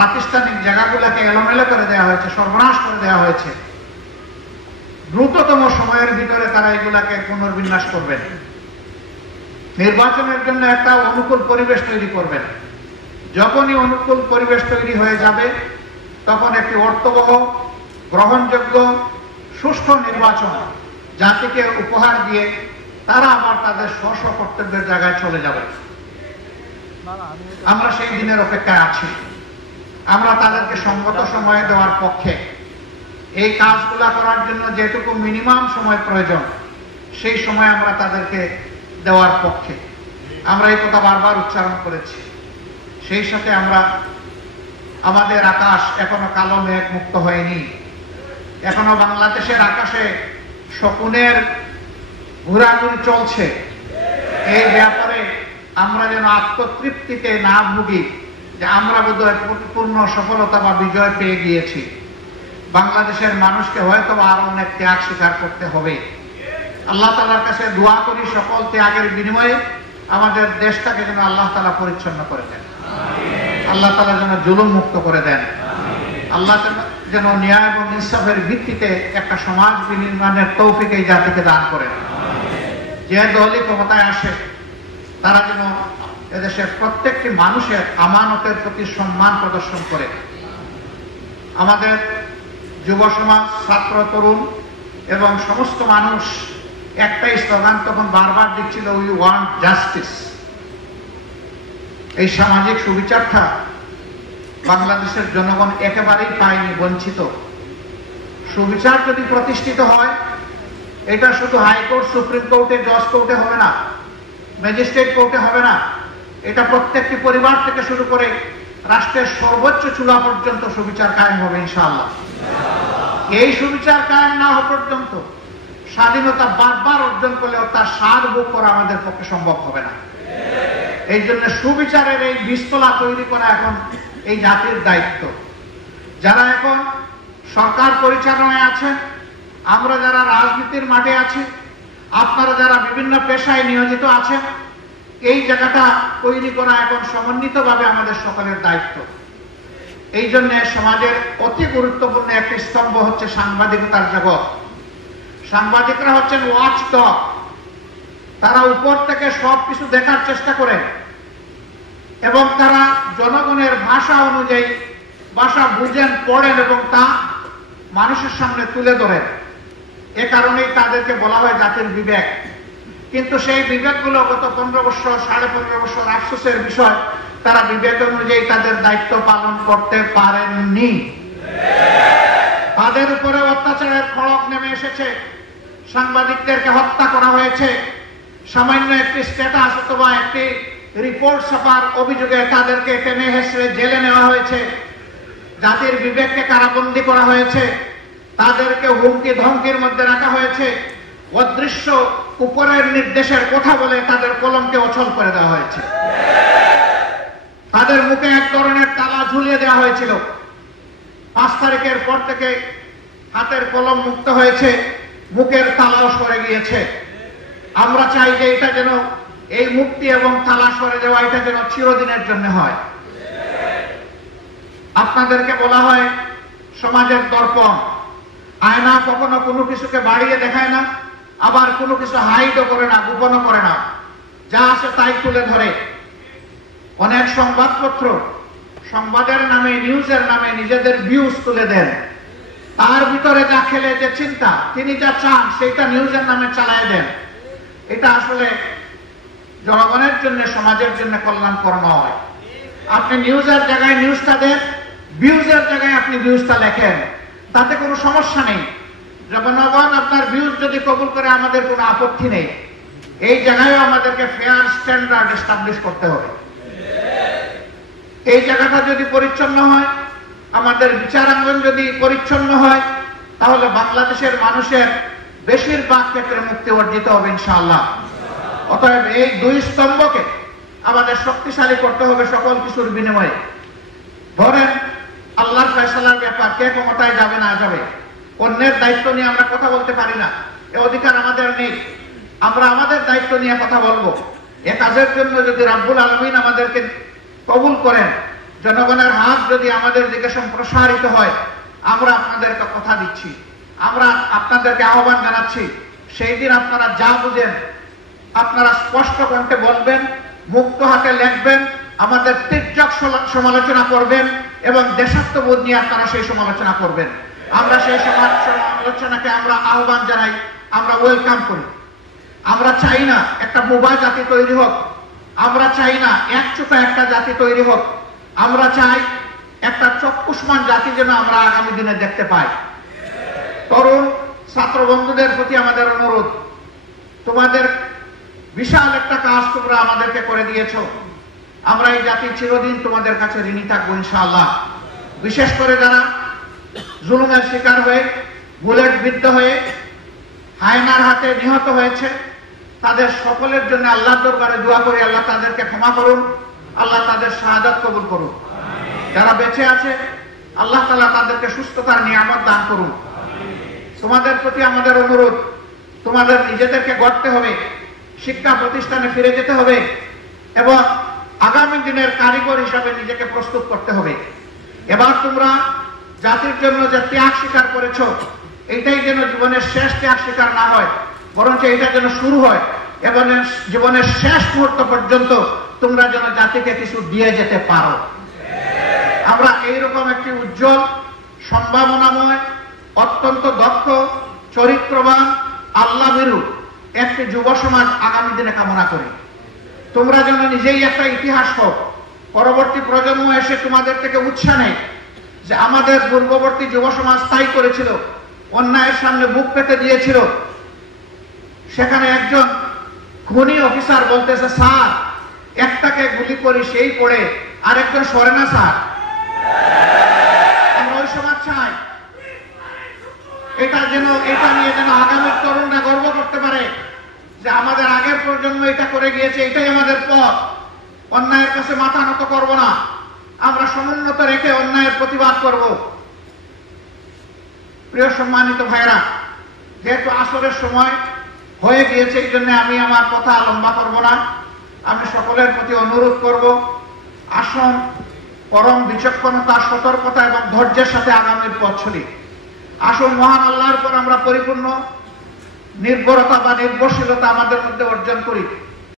প্রাতিষ্ঠানিক জায়গাগুলোকে এলোমেলো করে দেওয়া হয়েছে, সর্বনাশ করে দেওয়া হয়েছে। দ্রুততম সময়ের ভিতরে তারা এগুলাকে পুনর্বিন্যাস করবেন, নির্বাচনের জন্য একটা অনুকূল পরিবেশ তৈরি করবেন। যখনই অনুকূল পরিবেশ তৈরি হয়ে যাবে তখন একটি অর্থবহ, গ্রহণযোগ্য, সুষ্ঠু নির্বাচন জাতিকে উপহার দিয়ে তারা আবার তাদের স্ব কর্তব্যের জায়গায় চলে যাবে। আমরা সেই দিনের অপেক্ষায় আছি। আমরা তাদেরকে সঙ্গত সময় দেওয়ার পক্ষে। এই কাজগুলা করার জন্য যেটুকু মিনিমাম সময় প্রয়োজন সেই সময় আমরা তাদেরকে দেওয়ার পক্ষে। আমরা এই কথা বারবার উচ্চারণ করেছি। সেই সাথে আমরা আমাদের আকাশ এখনো কালো মেঘ মুক্ত হয়নি। এখনো বাংলাদেশের আকাশে শকুনের ঘোরাঘুরি চলছে। এই ব্যাপারে আমরা যেন আত্মতৃপ্তিতে না ভুগি যে আমরা বোধহয় পূর্ণ সফলতা বা বিজয় পেয়ে গিয়েছি। বাংলাদেশের মানুষকে হয়তো আরো অনেক ত্যাগ স্বীকার করতে হবে। আল্লাহ তাআলার কাছে দোয়া করি সকল ত্যাগের বিনিময়ে আমাদের দেশটাকে যেন আল্লাহ তাআলা পরিচ্ছন্ন করে দেন, আল্লাহ তাআলা যেন জুলুম মুক্ত করে দেন, আল্লাহ যেন ন্যায় এবং ইনসাফের ভিত্তিতে একটা সমাজ বিনির্মাণের তৌফিক এই জাতিকে দান করেন। যে দলই ক্ষমতায় আসে তারা যেন এদেশের প্রত্যেকটি মানুষের আমানতের প্রতি সম্মান প্রদর্শন করে। আমাদের যুব সমাজ, ছাত্র, তরুণ এবং সমস্ত মানুষ একটাই স্লোগান তখন বারবার দিচ্ছিল, উই ওয়ান্ট জাস্টিস। এই সামাজিক সুবিচারটা বাংলাদেশের জনগণ একেবারেই পায়নি, বঞ্চিত। সুবিচার যদি প্রতিষ্ঠিত হয় এটা শুধু হাইকোর্ট, সুপ্রিম কোর্টে, জজ কোর্টে হবে না, ম্যাজিস্ট্রেট কোর্টে হবে না। এটা প্রত্যেকটি পরিবার থেকে শুরু করে রাষ্ট্রের সর্বোচ্চ চূড়া পর্যন্ত সুবিচার কায়েম হবে ইনশাআল্লাহ। এই সুবিচার কায়েম না হওয়া পর্যন্ত স্বাধীনতা বারবার অর্জন করলেও তার স্বাদ ভোগ করা আমাদের পক্ষে সম্ভব হবে না। এই জন্য সুবিচারের এই বীজতলা তৈরি করা এখন এই জাতির দায়িত্ব। যারা এখন সরকার পরিচালনায় আছেন, আমরা যারা রাজনীতির মাঠে আছি, আপনারা যারা বিভিন্ন পেশায় নিয়োজিত আছেন, এই জায়গাটা তৈরি করা এখন সমন্বিতভাবে আমাদের সকলের দায়িত্ব। এই জন্য সমাজের অতি গুরুত্বপূর্ণ একটি স্তম্ভ হচ্ছে সাংবাদিকতার জগৎ। সাংবাদিকরা হচ্ছেন ওয়াচডগ। তারা উপর থেকে সবকিছু দেখার চেষ্টা করে এবং তারা জনগণের ভাষা অনুযায়ী ভাষা বুঝেন, পড়েন এবং তা মানুষের সামনে তুলে ধরেন। এ কারণেই তাদেরকে বলা হয় জাতির বিবেক। কিন্তু সেই বিবেকগুলো গত 15 বছর, 15.5 বছর আফসোসের বিষয়, তারা বিবেক অনুযায়ী তাদের দায়িত্ব পালন করতে পারেননি। তাদের উপরে অত্যাচারের খড়গ নেমে এসেছে, সাংবাদিকদেরকে হত্যা করা হয়েছে। সামান্য একটি স্ট্যাটাস অথবা একটি রিপোর্ট ছাপার অভিযোগে তাদেরকে টেনে হেসড়ে জেলে নেওয়া হয়েছে, জাতির বিবেককে কারাবন্দী করা হয়েছে, তাদেরকে হুমকি ধমকির মধ্যে রাখা হয়েছে, অদৃশ্য উপরের নির্দেশের কথা বলে তাদের কলমকে অচল করে দেওয়া হয়েছে। তাদের মুখে এক ধরনের তালা ঝুলিয়ে দেওয়া হয়েছিল। 5 তারিখের পর থেকে হাতের কলম মুক্ত হয়েছে, মুখের তালাও সরে গিয়েছে। আমরা চাই যে এটা যেন, এই মুক্তি এবং তালা সরে দেওয়া এটা যেন চিরদিনের জন্য হয়। আপনাদেরকে বলা হয় সমাজের দর্পণ। আয়না কখনো কোনো কিছুকে বাড়িয়ে দেখায় না, আবার কোনো কিছু হাইডও করে না, গোপনও করে না, যা আসে তাই তুলে ধরে। অনেক সংবাদপত্র সংবাদের নামে, নিউজের নামে নিজেদের ভিউজ তুলে দেন। তার ভিতরে যা খেলে যে চিন্তা, তিনি যা চান সেটা নিউজের নামে চালায় দেন। এটা আসলে জনগণের জন্য, সমাজের জন্য কল্যাণকর নয়। আপনি নিউজের জায়গায় নিউজটা দেন, ভিউজের জায়গায় আপনি ভিউজটা লেখেন, তাতে কোনো সমস্যা নেই। জনগণ আপনার ভিউজ যদি কবুল করে আমাদের কোনো আপত্তি নেই। এই জায়গায় আমাদেরকে ফেয়ার স্ট্যান্ডার্ড এস্টাবলিশ করতে হবে। এই জায়গাটা যদি পরিচ্ছন্ন হয়, আমাদের বিচারাঙ্গন যদি পরিচ্ছন্ন হয়, তাহলে বাংলাদেশের মানুষের বেশিরভাগ ক্ষেত্রে মুক্তি অর্জিত হবে ইনশাআল্লাহ। অতএব এই দুই স্তম্ভকে আমাদের শক্তিশালী করতে হবে সকল কিছুর বিনিময়ে। ধরেন আল্লাহর ফয়সালার ব্যাপার, কে ক্ষমতায় যাবে না যাবে, অন্যের দায়িত্ব নিয়ে আমরা কথা বলতে পারি না, এ অধিকার আমাদের নেই। আমরা আমাদের দায়িত্ব নিয়ে কথা বলবো। এ কাজের জন্য যদি রাব্বুল আলামিন আমাদেরকে কবুল করেন, জনগণের হাত যদি আমাদের দিকে সম্প্রসারিত হয়, আমরা আপনাদেরকে কথা দিচ্ছি, আমরা আপনাদেরকে আহ্বান জানাচ্ছি, সেই দিন আপনারা যা বুঝেন আপনারা স্পষ্ট কণ্ঠে বলবেন, মুক্ত হাতে লিখবেন, আমাদের তীর্যক সমালোচনা করবেন এবং দেশাত্মবোধ নিয়ে আপনারা সেই সমালোচনা করবেন। আমরা সেই সমালোচনাকে আমরা আহ্বান জানাই, আমরা ওয়েলকাম করি। আমরা চাই না একটা বোবা জাতি তৈরি হোক, আমরা চাই না একচোখা একটা জাতি তৈরি হোক, আমরা চাই একটা চক্ষুষ্মান জাতি যেন আমরা আগামী দিনে দেখতে পাই। তরুণ ছাত্র বন্ধুদের প্রতি আমাদের অনুরোধ, তোমাদের বিশাল একটা কাজ তোমরা আমাদেরকে করে দিয়েছ, আমরা এই জাতি চিরদিন তোমাদের কাছে ঋণী থাকবো ইনশাআল্লাহ। বিশেষ করে যারা জুলুমের শিকার হয়ে, বুলেট বিদ্ধ হয়ে, হায়নার হাতে নিহত হয়েছে, তাদের সকলের জন্য আল্লাহর দরবারে দোয়া করি, আল্লাহ তাদেরকে ক্ষমা করুন, আল্লাহ তাদের শাহাদাত কবুল করুন। যারা বেঁচে আছে আল্লাহ তাআলা তাদেরকে সুস্থতার নিয়ামত দান করুন। তোমাদের প্রতি আমাদের অনুরোধ, তোমাদের নিজেদেরকে গড়তে হবে, শিক্ষা প্রতিষ্ঠানে ফিরে যেতে হবে এবং আগামী দিনের কারিগর হিসাবে নিজেকে প্রস্তুত করতে হবে। এবার তোমরা জাতির জন্য যে ত্যাগ স্বীকার করেছ, এইটাই যেন জীবনের শেষ ত্যাগ স্বীকার না হয়, বরঞ্চ এটা যেন শুরু হয় এবং জীবনের শেষ মুহূর্ত পর্যন্ত তোমরা যেন জাতিকে কিছু দিয়ে যেতে পারো। আমরা এইরকম একটি উজ্জ্বল, সম্ভাবনাময়, অত্যন্ত দক্ষ, চরিত্রবান, আল্লাহভীরু একটি যুব সমাজ আগামী দিনে কামনা করি। তোমরা যেন নিজেই একটা ইতিহাস হোক, পরবর্তী প্রজন্ম এসে তোমাদের থেকে উৎসাহ নেয় যে আমাদের পূর্ববর্তী যুব সমাজ তাই করেছিল, অন্যায়ের সামনে বুক পেতে দিয়েছিল। সেখানে একজন খুনি অফিসার বলতেছে, স্যার একটাকে গুলি করি সেই পড়ে আরেকজন সরে না স্যার। আমরা ওই সমাজ চাই, এটা নিয়ে যেন আগামী তরুণরা গর্ব করতে পারে যে আমাদের আগের প্রজন্ম এটা করে গিয়েছে, এটাই আমাদের পথ। অন্যায়ের কাছে মাথা নত করব না, আমরা সমুন্নত রেখে অন্যায়ের প্রতিবাদ করব। প্রিয় সম্মানিত ভাইরা, যেহেতু আসরের সময় হয়ে গিয়েছে, এই জন্য আমি আমার কথা লম্বা করব না। আমি সকলের প্রতি অনুরোধ করব, আসুন পরম বিচক্ষণতা, সতর্কতা এবং ধৈর্যের সাথে আগামীর পথ চলি। আসুন মহান আল্লাহর উপর আমরা পরিপূর্ণ নির্ভরতা বা নির্ভরশীলতা আমাদের মধ্যে অর্জন করি।